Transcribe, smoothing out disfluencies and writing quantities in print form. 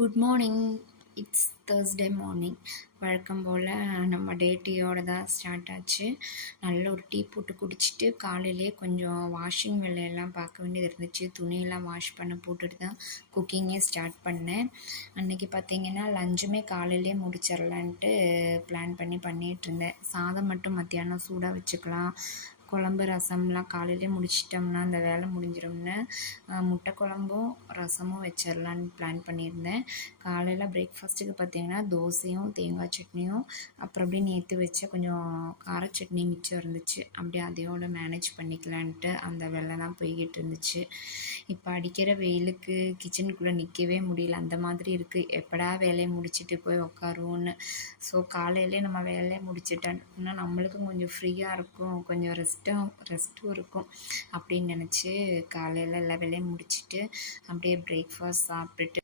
Good morning. It's Thursday morning. வழக்கம் போல் நம்ம டே டீயோட தான் ஸ்டார்ட் ஆச்சு. நல்ல ஒரு டீ போட்டு குடிச்சிட்டு காலையிலே கொஞ்சம் வாஷிங் வேலையெல்லாம் பார்க்க வேண்டியது இருந்துச்சு. துணியெல்லாம் வாஷ் பண்ண போட்டுட்டு தான் குக்கிங்கே ஸ்டார்ட் பண்ணேன். அன்றைக்கி பார்த்திங்கன்னா லஞ்சுமே காலையிலே முடிச்சிடலான்ட்டு பிளான் பண்ணிகிட்ருந்தேன். சாதம் மட்டும் மத்தியானம் சூடாக வச்சுக்கலாம், குழம்பு ரசம்லாம் காலையிலே முடிச்சிட்டோம்னா அந்த வேலை முடிஞ்சிடும்னு முட்டை குழம்பும் ரசமும் வச்சிடலான்னு பிளான் பண்ணியிருந்தேன். காலையில் பிரேக்ஃபாஸ்ட்டுக்கு பார்த்திங்கன்னா தோசையும் தேங்காய் சட்னியும், அப்புறம் அப்படியே நேற்று வச்ச கொஞ்சம் கார சட்னி மிச்சம் இருந்துச்சு. அப்படியே அதையோடு மேனேஜ் பண்ணிக்கலான்ட்டு அந்த வேலை தான் போய்கிட்டு இருந்துச்சு. இப்போ அடிக்கிற வெயிலுக்கு கிச்சனுக்குள்ளே நிற்கவே முடியல, அந்த மாதிரி இருக்குது. எப்படா வேலையை முடிச்சுட்டு போய் உட்காருவோன்னு. ஸோ காலையிலே நம்ம வேலையை முடிச்சிட்டோம்னா நம்மளுக்கும் கொஞ்சம் ஃப்ரீயாக இருக்கும், கொஞ்சம் ரெஸ்ட்டும் இருக்கும் அப்படின்னு நினச்சி காலையில் எல்லா வேலையும் முடிச்சுட்டு அப்படியே பிரேக்ஃபாஸ்ட் சாப்பிட்டுட்டு